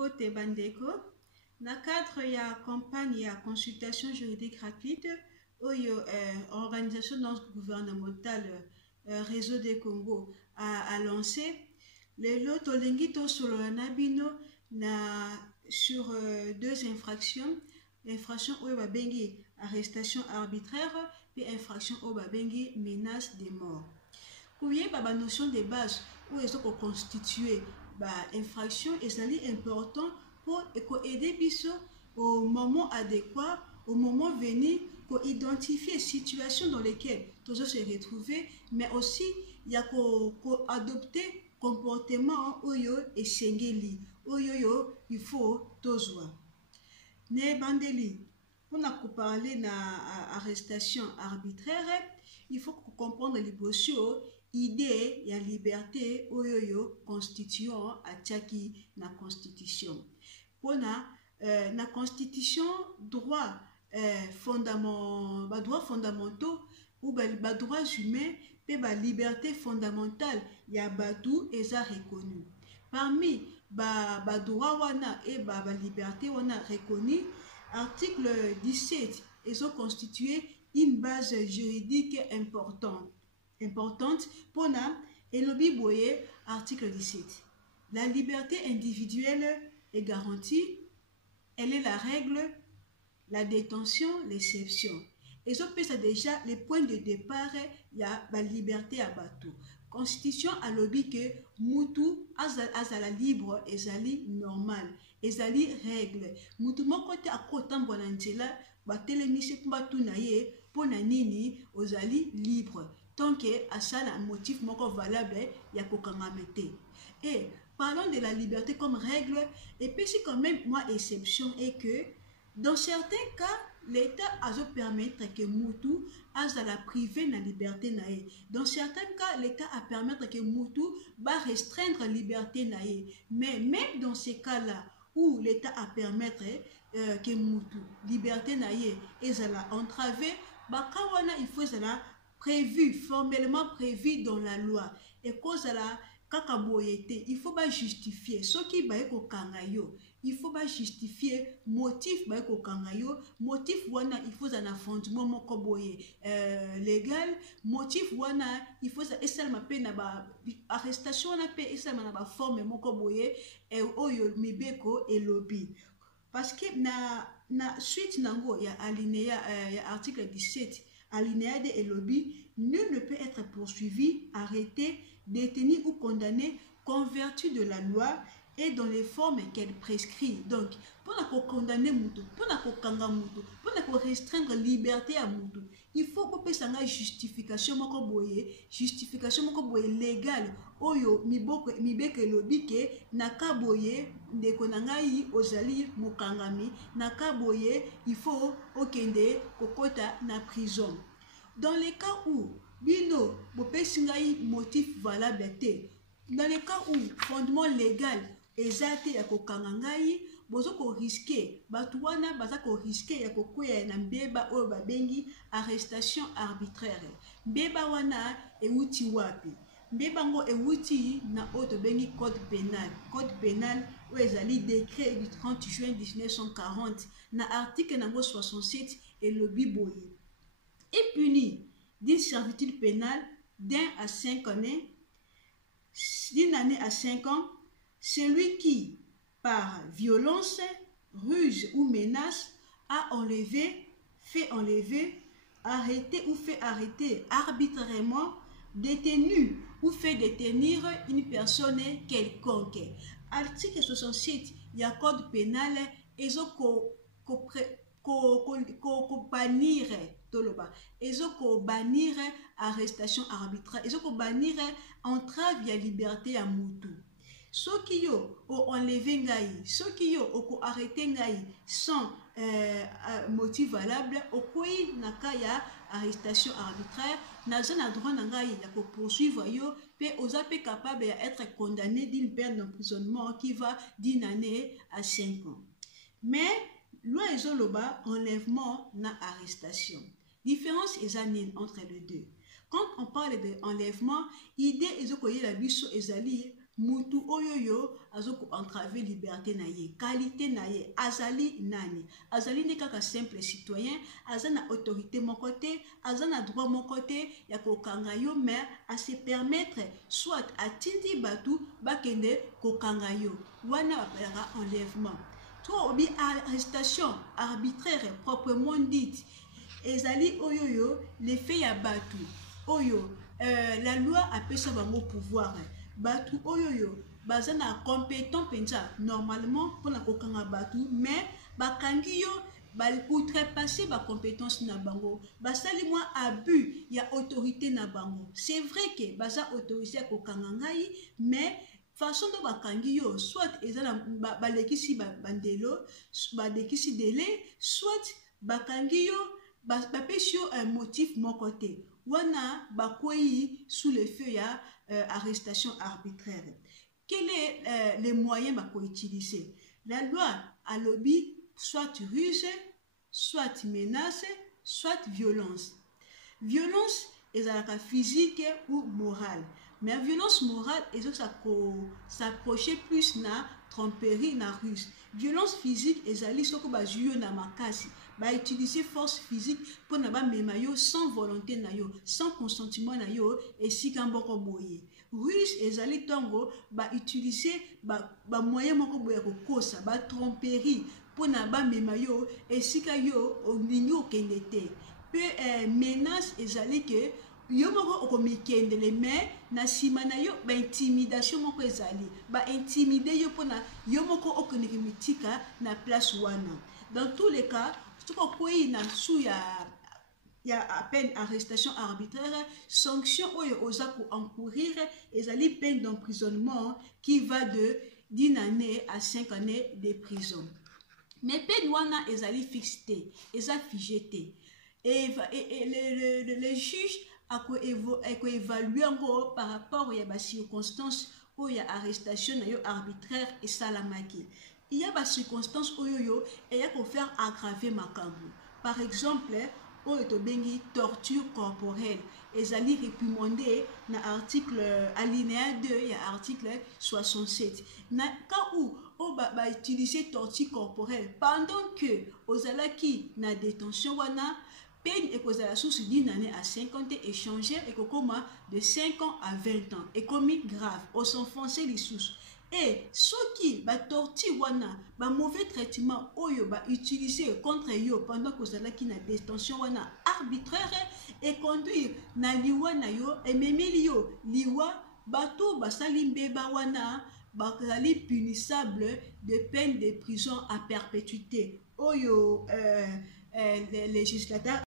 Mbote Bandeko, na cadre ya campagne ya consultation juridique gratuite oyo organisation non gouvernementale réseau des Congo a lancé le loto lengito solo na bino na sur deux infractions oyo babengi arrestation arbitraire et infraction oyo babengi menace de mort. Koyeba ba notion de base oyo ezoko constituer ba infraction ezali important pour aider biso au moment adéquat, au moment venu, pour identifier les situations dans lesquelles tous se retrouver, mais aussi il y a adopter comportement oyo et sengeli oyo il faut tozwa. Ne bandeli, on a parlé na arrestation arbitraire, il faut comprendre les posture idée ya liberté oyo constituant atiaki na constitution. Pona na constitution droit fondamentaux ou ba droits humains pe ba liberté fondamentale ya batu eza reconnu. Parmi ba droit wana et ba liberté wana reconnu, article 17 ezo constituer une base juridique importante pour na elobi boye article 17. La liberté individuelle est garantie, elle est la règle, la détention, l'exception. Et ça c'est déjà les points de départ, il y a la liberté à bateau. Constitution a lobby que mutu azala libre, ezali normal, ezali règle. Mutu moko te akotan bonanjela, batelemise mbatu na ye, pona nini ozali libre. Tant que asala motif moko valable ya kokangamete. Et parlons de la liberté comme règle, et puis si quand même moi exception est que dans certains cas l'État a permettre que Moutou a la privé na liberté nae. Dans certains cas l'État a permettre que Moutou va restreindre liberté nae. Mais même dans ces cas-là où l'État a permettre que Moutou liberté nae et la entravé, bakawana il faut la prévu, formellement prévu dans la loi. Et cause à la kakaboyete, il faut pas justifier. Ce qui va être au kangayo, il faut pas justifier motif ba ko kangayo, motif wana il faut un fondement moko boye légal, motif wana il faut ça esalma pe na ba arrestation na pe esalma na ba forme moko boye e oyo mibeko et lobby. Parce que na suite nango ya alinéa ya article 17 alinéa de Elobi, nul ne peut être poursuivi, arrêté, détenu ou condamné converti de la loi et dans les formes qu'elle prescrit. Donc, pour ne condamner Moutou, pour ne kanga Moutou, pour ne restreindre liberté à Moutou, il faut que ça ait justification légale. Oyo mibeke lobi ke nakaboye ndeko nangai ozali mokangami nakaboye il faut okende kokota na prison. Dans les cas où bino bopesi ngai motif valable te, dans les cas où fondement légal ezate ya kokanga ngai bozo ko risquer batuwana baza ko risquer ya kokoya na mbeba oyo babengi arrestation arbitraire. Mbeba wana euti wapi? Mbebango ewuti na auto bengi code pénal où ezali décret du 30 juin 1940 na article nango 67 et le biboye est puni d'une servitude pénale d'1 à 5 années, d'une année à 5 ans, celui qui par violence, ruse ou menace a enlevé, fait enlever, arrêté ou fait arrêter arbitrairement, détenu ou fait détenir une personne quelconque. Article 67, il y a code pénal, et bannir toloba, et bannir arrestation arbitraire, et bannir entrave à liberté à Moutou. Ceux qui ont enlevé ngai, ceux qui ont arrêté ngai sans motif valable, au pays nakaya arrestation arbitraire, n'a pas droit ngai de poursuivre yo, pe osape capable d'être condamné d'une peine d'emprisonnement qui va d'une année à 5 ans. Mais loi ezoloba enlèvement na arrestation. Différence est entre les deux. Quand on parle d'enlèvement, idée ezokoye la biso ezali Moutou oyoyo azoko entraver liberté na ye, qualité na ye, azali nani, azali ne kaka simple citoyen, azana autorité mon côté, azana droit mon côté, ya kokanga yo, mais à se permettre soit atindi batu bakende kokanga yo, wana bapelaka enlèvement. Toi obi arrestation arbitraire proprement dite, ezali oyoyo l'effet ya batu oyo la loi appelle ça bango pouvoir batu oyoyo baza na compétent penza normalement pour la kokanga batu, mais bakangi yo ba outrepasser ba compétence na bango, basali moi abus ya autorité na bango. C'est vrai que baza autorisé à kokanga ngai, mais façon dont bakangi yo soit ezala balekisi bandelo balekisi délai, soit bakangi yo bapesi yo un motif mon côté wana bakwei sous le feu ya arrestation arbitraire. Quel est les moyens bako utiliser? La loi a lobby soit ruse, soit menace, soit violence. Violence ezalaka physique ou morale, mais la violence morale s'approcher plus na tromperie na ruse. Violence physique ezali soko bajuyo na makasi ba utiliser force physique pour na ba mema yo sans volonté na yo, sans consentement na yo et si kamboko boye. Ruse ezali tongo ba utiliser ba moyen moko boye ko kosa ba tromperie pour na ba mema yo et si ka yo oningi okende te. Pe menace ezali que yo moko okomikende le mais na sima na yo ba intimidation moko ezali ba intimider yo pona yo moko okoneki mitika na place wana. Dans tous les cas, tu peux na sous ya à peine arrestation arbitraire, sanction oyo ozako encourir ezali peine d'emprisonnement qui va de 10 années à 5 années de prison. Mais peine wana ezali fixé, eza figé. Et le juge a évalué par rapport à la circonstance où il y a arrestation arbitraire et salamaki. Il y a des circonstances où il y a qu'on faire aggraver makambo. Par exemple, où il y a torture corporelle. Et allez réprimandé dans l'article alinéa 2 et l'article 67. Quand on va utiliser torture corporelle pendant que aux alaki na détention wana peine et cause la source d'une année à 50 ans échangé et comment de 5 ans à 20 ans et commis grave au s'enfoncer les sources. Et ceux qui ba torture wana ba mauvais traitement oyo ba utiliser contre yo pendant que cela qui na détention wana arbitraire et conduire na liwa na yo et même yo liwa bato basali mbeba wana bakali punissable de peine de prison à perpétuité oyo les législateurs